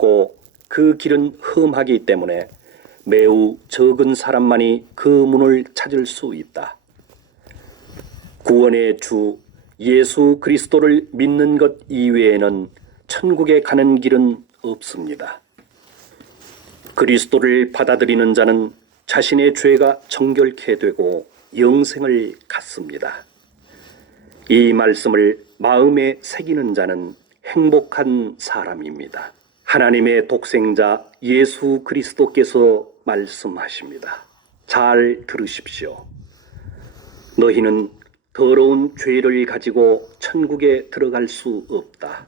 좁고 그 길은 험하기 때문에 매우 적은 사람만이 그 문을 찾을 수 있다. 구원의 주 예수 그리스도를 믿는 것 이외에는 천국에 가는 길은 없습니다. 그리스도를 받아들이는 자는 자신의 죄가 정결케 되고 영생을 갖습니다. 이 말씀을 마음에 새기는 자는 행복한 사람입니다. 하나님의 독생자 예수 그리스도께서 말씀하십니다. 잘 들으십시오. 너희는 더러운 죄를 가지고 천국에 들어갈 수 없다.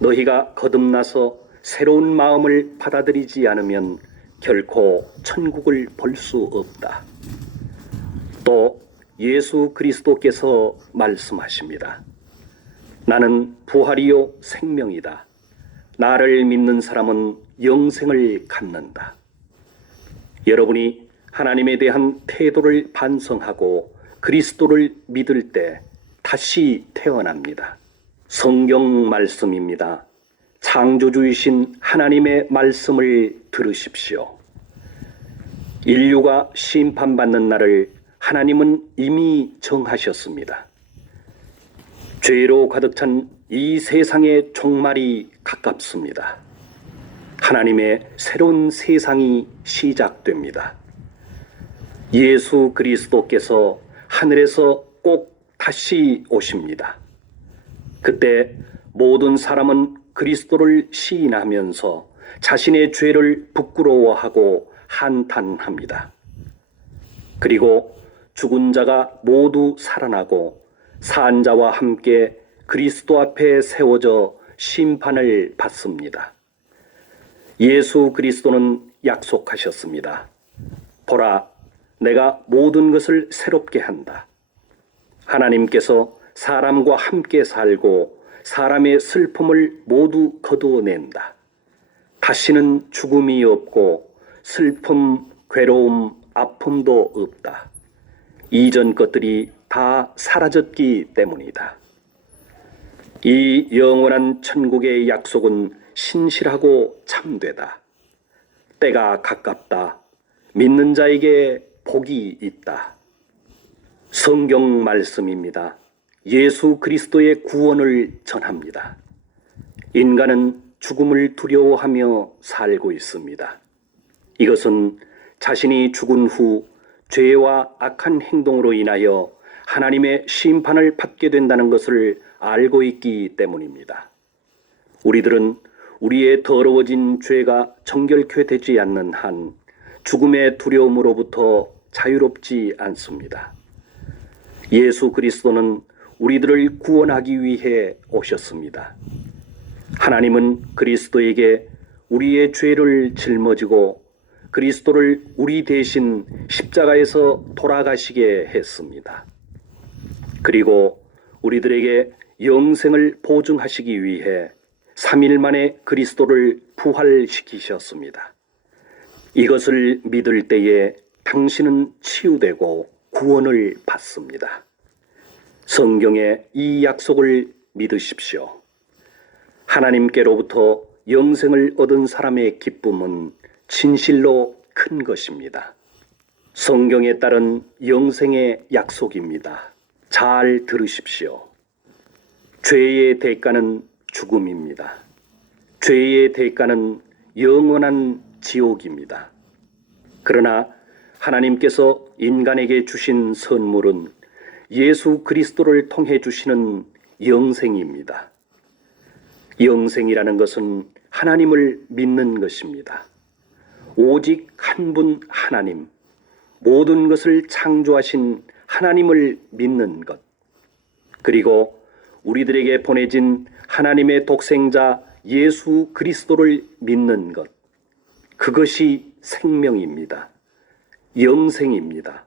너희가 거듭나서 새로운 마음을 받아들이지 않으면 결코 천국을 볼 수 없다. 또 예수 그리스도께서 말씀하십니다. 나는 부활이요 생명이다. 나를 믿는 사람은 영생을 갖는다. 여러분이 하나님에 대한 태도를 반성하고 그리스도를 믿을 때 다시 태어납니다. 성경 말씀입니다. 창조주이신 하나님의 말씀을 들으십시오. 인류가 심판받는 날을 하나님은 이미 정하셨습니다. 죄로 가득 찬 이 세상의 종말이 가깝습니다. 하나님의 새로운 세상이 시작됩니다. 예수 그리스도께서 하늘에서 꼭 다시 오십니다. 그때 모든 사람은 그리스도를 시인하면서 자신의 죄를 부끄러워하고 한탄합니다. 그리고 죽은 자가 모두 살아나고 산 자와 함께 그리스도 앞에 세워져 심판을 받습니다. 예수 그리스도는 약속하셨습니다. 보라, 내가 모든 것을 새롭게 한다. 하나님께서 사람과 함께 살고 사람의 슬픔을 모두 거두어낸다. 다시는 죽음이 없고 슬픔, 괴로움, 아픔도 없다. 이전 것들이 다 사라졌기 때문이다. 이 영원한 천국의 약속은 신실하고 참되다. 때가 가깝다. 믿는 자에게 복이 있다. 성경 말씀입니다. 예수 그리스도의 구원을 전합니다. 인간은 죽음을 두려워하며 살고 있습니다. 이것은 자신이 죽은 후 죄와 악한 행동으로 인하여 하나님의 심판을 받게 된다는 것을 알고 있기 때문입니다. 우리들은 우리의 더러워진 죄가 정결케 되지 않는 한 죽음의 두려움으로부터 자유롭지 않습니다. 예수 그리스도는 우리들을 구원하기 위해 오셨습니다. 하나님은 그리스도에게 우리의 죄를 짊어지고 그리스도를 우리 대신 십자가에서 돌아가시게 했습니다. 그리고 우리들에게 영생을 보증하시기 위해 3일 만에 그리스도를 부활시키셨습니다. 이것을 믿을 때에 당신은 치유되고 구원을 받습니다. 성경의 이 약속을 믿으십시오. 하나님께로부터 영생을 얻은 사람의 기쁨은 진실로 큰 것입니다. 성경에 따른 영생의 약속입니다. 잘 들으십시오. 죄의 대가는 죽음입니다. 죄의 대가는 영원한 지옥입니다. 그러나 하나님께서 인간에게 주신 선물은 예수 그리스도를 통해 주시는 영생입니다. 영생이라는 것은 하나님을 믿는 것입니다. 오직 한 분 하나님, 모든 것을 창조하신 하나님을 믿는 것, 그리고 우리들에게 보내진 하나님의 독생자 예수 그리스도를 믿는 것, 그것이 생명입니다. 영생입니다.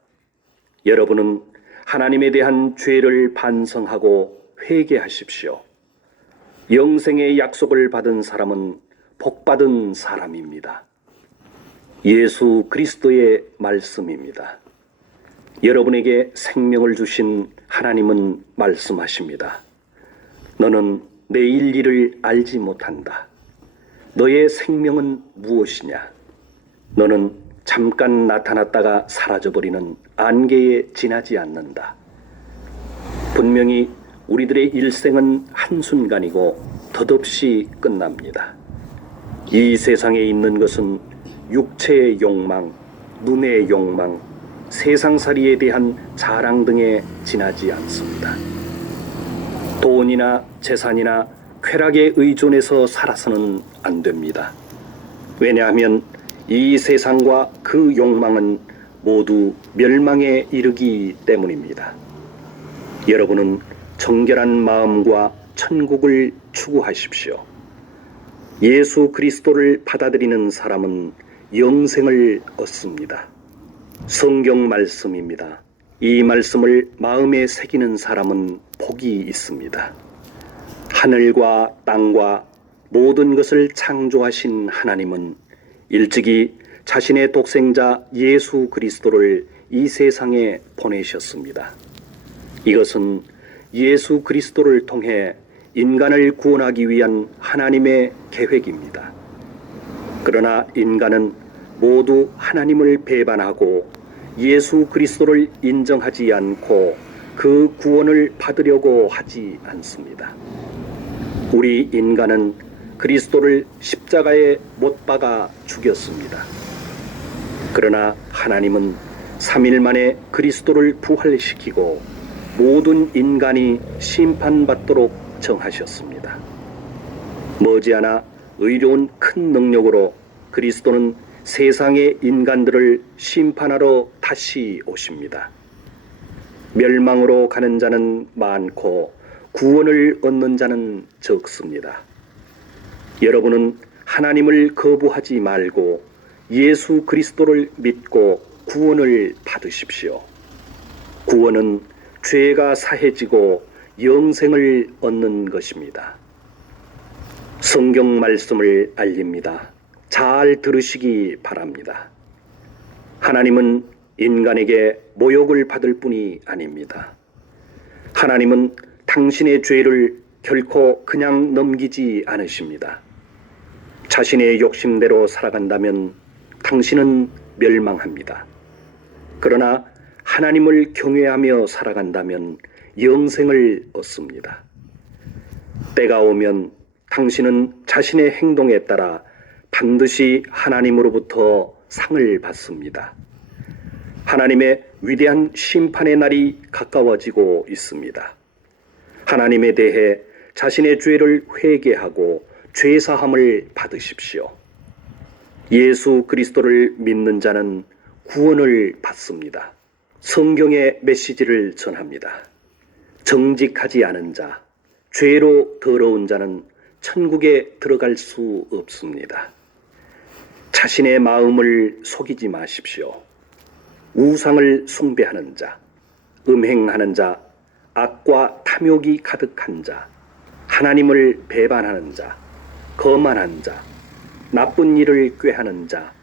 여러분은 하나님에 대한 죄를 반성하고 회개하십시오. 영생의 약속을 받은 사람은 복받은 사람입니다. 예수 그리스도의 말씀입니다. 여러분에게 생명을 주신 하나님은 말씀하십니다. 너는 내일 일을 알지 못한다. 너의 생명은 무엇이냐? 너는 잠깐 나타났다가 사라져버리는 안개에 지나지 않는다. 분명히 우리들의 일생은 한순간이고 덧없이 끝납니다. 이 세상에 있는 것은 육체의 욕망, 눈의 욕망, 세상살이에 대한 자랑 등에 지나지 않습니다. 돈이나 재산이나 쾌락에 의존해서 살아서는 안 됩니다. 왜냐하면 이 세상과 그 욕망은 모두 멸망에 이르기 때문입니다. 여러분은 정결한 마음과 천국을 추구하십시오. 예수 그리스도를 받아들이는 사람은 영생을 얻습니다. 성경 말씀입니다. 이 말씀을 마음에 새기는 사람은 복이 있습니다. 하늘과 땅과 모든 것을 창조하신 하나님은 일찍이 자신의 독생자 예수 그리스도를 이 세상에 보내셨습니다. 이것은 예수 그리스도를 통해 인간을 구원하기 위한 하나님의 계획입니다. 그러나 인간은 모두 하나님을 배반하고 예수 그리스도를 인정하지 않고 그 구원을 받으려고 하지 않습니다. 우리 인간은 그리스도를 십자가에 못 박아 죽였습니다. 그러나 하나님은 3일 만에 그리스도를 부활시키고 모든 인간이 심판받도록 정하셨습니다. 머지않아 의로운 큰 능력으로 그리스도는 세상의 인간들을 심판하러 다시 오십니다. 멸망으로 가는 자는 많고 구원을 얻는 자는 적습니다. 여러분은 하나님을 거부하지 말고 예수 그리스도를 믿고 구원을 받으십시오. 구원은 죄가 사해지고 영생을 얻는 것입니다. 성경 말씀을 알립니다. 잘 들으시기 바랍니다. 하나님은 인간에게 모욕을 받을 뿐이 아닙니다. 하나님은 당신의 죄를 결코 그냥 넘기지 않으십니다. 자신의 욕심대로 살아간다면 당신은 멸망합니다. 그러나 하나님을 경외하며 살아간다면 영생을 얻습니다. 때가 오면 당신은 자신의 행동에 따라 반드시 하나님으로부터 상을 받습니다. 하나님의 위대한 심판의 날이 가까워지고 있습니다. 하나님에 대해 자신의 죄를 회개하고 죄사함을 받으십시오. 예수 그리스도를 믿는 자는 구원을 받습니다. 성경의 메시지를 전합니다. 정직하지 않은 자, 죄로 더러운 자는 천국에 들어갈 수 없습니다. 자신의 마음을 속이지 마십시오. 우상을 숭배하는 자, 음행하는 자, 악과 탐욕이 가득한 자, 하나님을 배반하는 자, 거만한 자, 나쁜 일을 꾀하는 자,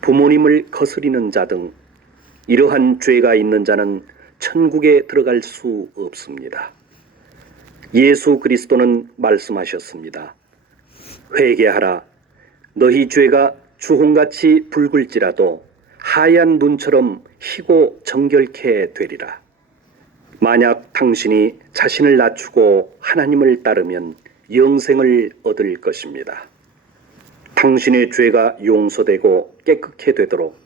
부모님을 거스리는 자 등 이러한 죄가 있는 자는 천국에 들어갈 수 없습니다. 예수 그리스도는 말씀하셨습니다. 회개하라. 너희 죄가 주홍같이 붉을지라도 하얀 눈처럼 희고 정결케 되리라. 만약 당신이 자신을 낮추고 하나님을 따르면 영생을 얻을 것입니다. 당신의 죄가 용서되고 깨끗게 되도록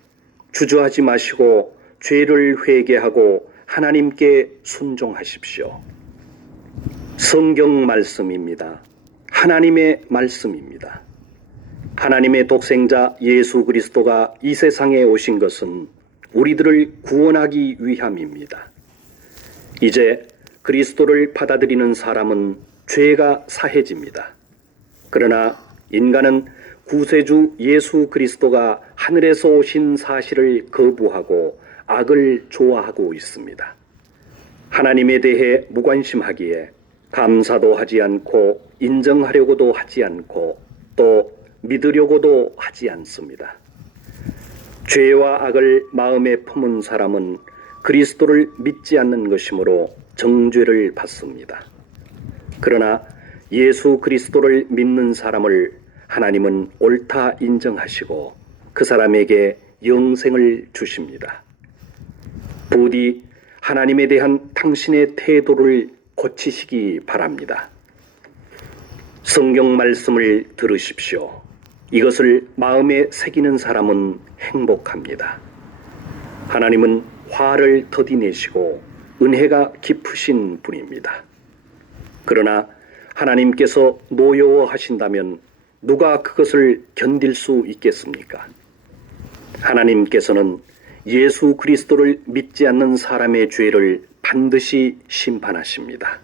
주저하지 마시고 죄를 회개하고 하나님께 순종하십시오. 성경 말씀입니다. 하나님의 말씀입니다. 하나님의 독생자 예수 그리스도가 이 세상에 오신 것은 우리들을 구원하기 위함입니다. 이제 그리스도를 받아들이는 사람은 죄가 사해집니다. 그러나 인간은 구세주 예수 그리스도가 하늘에서 오신 사실을 거부하고 악을 좋아하고 있습니다. 하나님에 대해 무관심하기에 감사도 하지 않고 인정하려고도 하지 않고 또 믿으려고도 하지 않습니다. 죄와 악을 마음에 품은 사람은 그리스도를 믿지 않는 것이므로 정죄를 받습니다. 그러나 예수 그리스도를 믿는 사람을 하나님은 옳다 인정하시고 그 사람에게 영생을 주십니다. 부디 하나님에 대한 당신의 태도를 고치시기 바랍니다. 성경 말씀을 들으십시오. 이것을 마음에 새기는 사람은 행복합니다. 하나님은 화를 더디내시고 은혜가 깊으신 분입니다. 그러나 하나님께서 노여워하신다면 누가 그것을 견딜 수 있겠습니까? 하나님께서는 예수 그리스도를 믿지 않는 사람의 죄를 반드시 심판하십니다.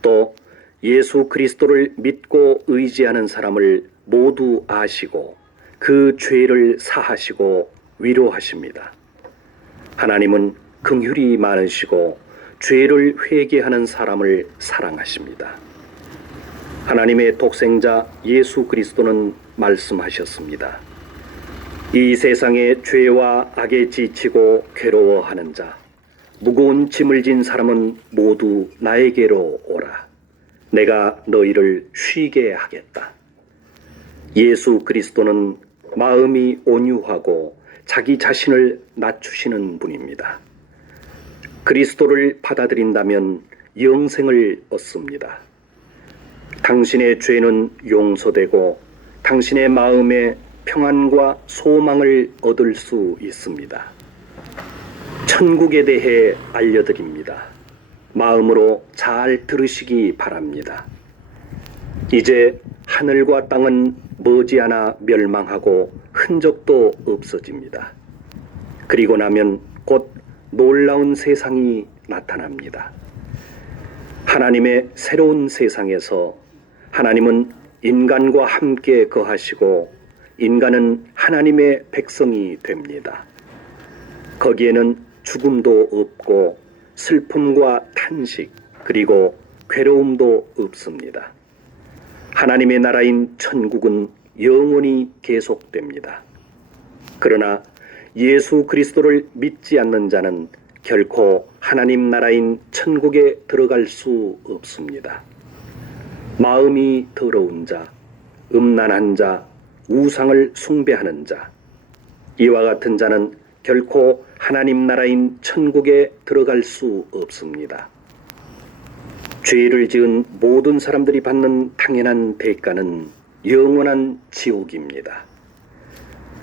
또 예수 그리스도를 믿고 의지하는 사람을 모두 아시고 그 죄를 사하시고 위로하십니다. 하나님은 긍휼이 많으시고 죄를 회개하는 사람을 사랑하십니다. 하나님의 독생자 예수 그리스도는 말씀하셨습니다. 이 세상의 죄와 악에 지치고 괴로워하는 자, 무거운 짐을 진 사람은 모두 나에게로 오라. 내가 너희를 쉬게 하겠다. 예수 그리스도는 마음이 온유하고 자기 자신을 낮추시는 분입니다. 그리스도를 받아들인다면 영생을 얻습니다. 당신의 죄는 용서되고 당신의 마음에 평안과 소망을 얻을 수 있습니다. 천국에 대해 알려드립니다. 마음으로 잘 들으시기 바랍니다. 이제 하늘과 땅은 머지않아 멸망하고 흔적도 없어집니다. 그리고 나면 곧 놀라운 세상이 나타납니다. 하나님의 새로운 세상에서 하나님은 인간과 함께 거하시고 인간은 하나님의 백성이 됩니다. 거기에는 죽음도 없고 슬픔과 탄식 그리고 괴로움도 없습니다. 하나님의 나라인 천국은 영원히 계속됩니다. 그러나 예수 그리스도를 믿지 않는 자는 결코 하나님 나라인 천국에 들어갈 수 없습니다. 마음이 더러운 자, 음란한 자, 우상을 숭배하는 자, 이와 같은 자는 결코 하나님 나라인 천국에 들어갈 수 없습니다. 죄를 지은 모든 사람들이 받는 당연한 대가는 영원한 지옥입니다.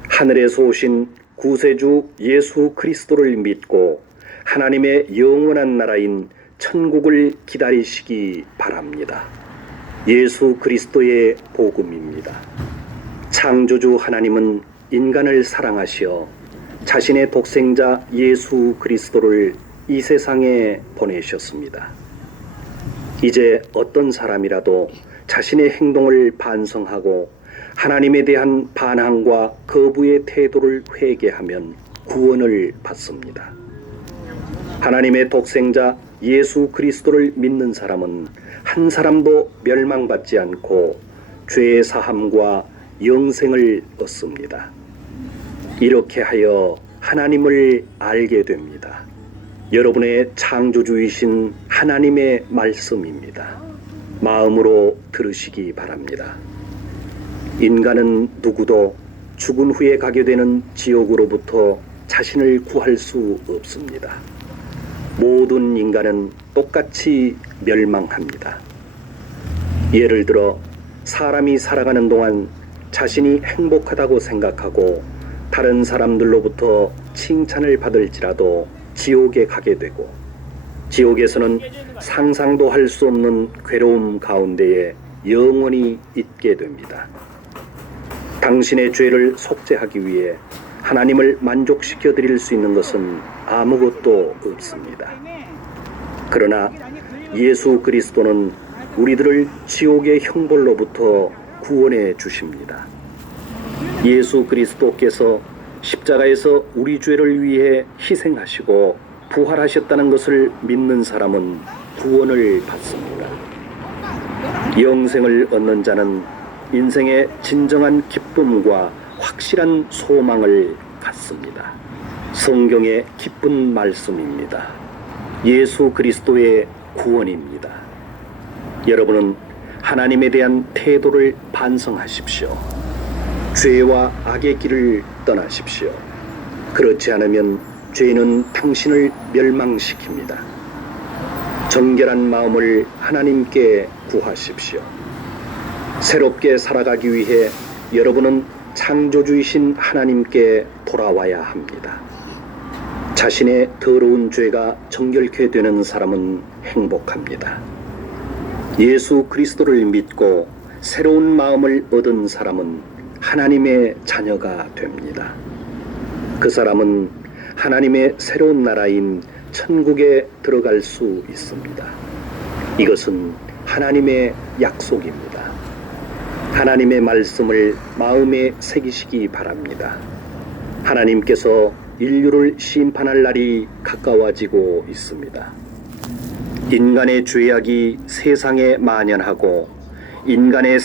하늘에서 오신 구세주 예수 그리스도를 믿고 하나님의 영원한 나라인 천국을 기다리시기 바랍니다. 예수 그리스도의 복음입니다. 창조주 하나님은 인간을 사랑하시어 자신의 독생자 예수 그리스도를 이 세상에 보내셨습니다. 이제 어떤 사람이라도 자신의 행동을 반성하고 하나님에 대한 반항과 거부의 태도를 회개하면 구원을 받습니다. 하나님의 독생자 예수 그리스도를 믿는 사람은 한 사람도 멸망받지 않고 죄의 사함과 영생을 얻습니다. 이렇게 하여 하나님을 알게 됩니다. 여러분의 창조주이신 하나님의 말씀입니다. 마음으로 들으시기 바랍니다. 인간은 누구도 죽은 후에 가게 되는 지옥으로부터 자신을 구할 수 없습니다. 모든 인간은 똑같이 멸망합니다. 예를 들어 사람이 살아가는 동안 자신이 행복하다고 생각하고 다른 사람들로부터 칭찬을 받을지라도 지옥에 가게 되고 지옥에서는 상상도 할 수 없는 괴로움 가운데에 영원히 있게 됩니다. 당신의 죄를 속죄하기 위해 하나님을 만족시켜 드릴 수 있는 것은 아무것도 없습니다. 그러나 예수 그리스도는 우리들을 지옥의 형벌로부터 구원해 주십니다. 예수 그리스도께서 십자가에서 우리 죄를 위해 희생하시고 부활하셨다는 것을 믿는 사람은 구원을 받습니다. 영생을 얻는 자는 인생의 진정한 기쁨과 확실한 소망을 갖습니다. 성경의 기쁜 말씀입니다. 예수 그리스도의 구원입니다. 여러분은 하나님에 대한 태도를 반성하십시오. 죄와 악의 길을 떠나십시오. 그렇지 않으면 죄는 당신을 멸망시킵니다. 정결한 마음을 하나님께 구하십시오. 새롭게 살아가기 위해 여러분은 창조주이신 하나님께 돌아와야 합니다. 자신의 더러운 죄가 정결케 되는 사람은 행복합니다. 예수 그리스도를 믿고 새로운 마음을 얻은 사람은 하나님의 자녀가 됩니다. 그 사람은 하나님의 새로운 나라인 천국에 들어갈 수 있습니다. 이것은 하나님의 약속입니다. 하나님의 말씀을 마음에 새기시기 바랍니다. 하나님께서 인류를 심판할 날이 가까워지고 있습니다. 인간의 죄악이 세상에 만연하고 인간의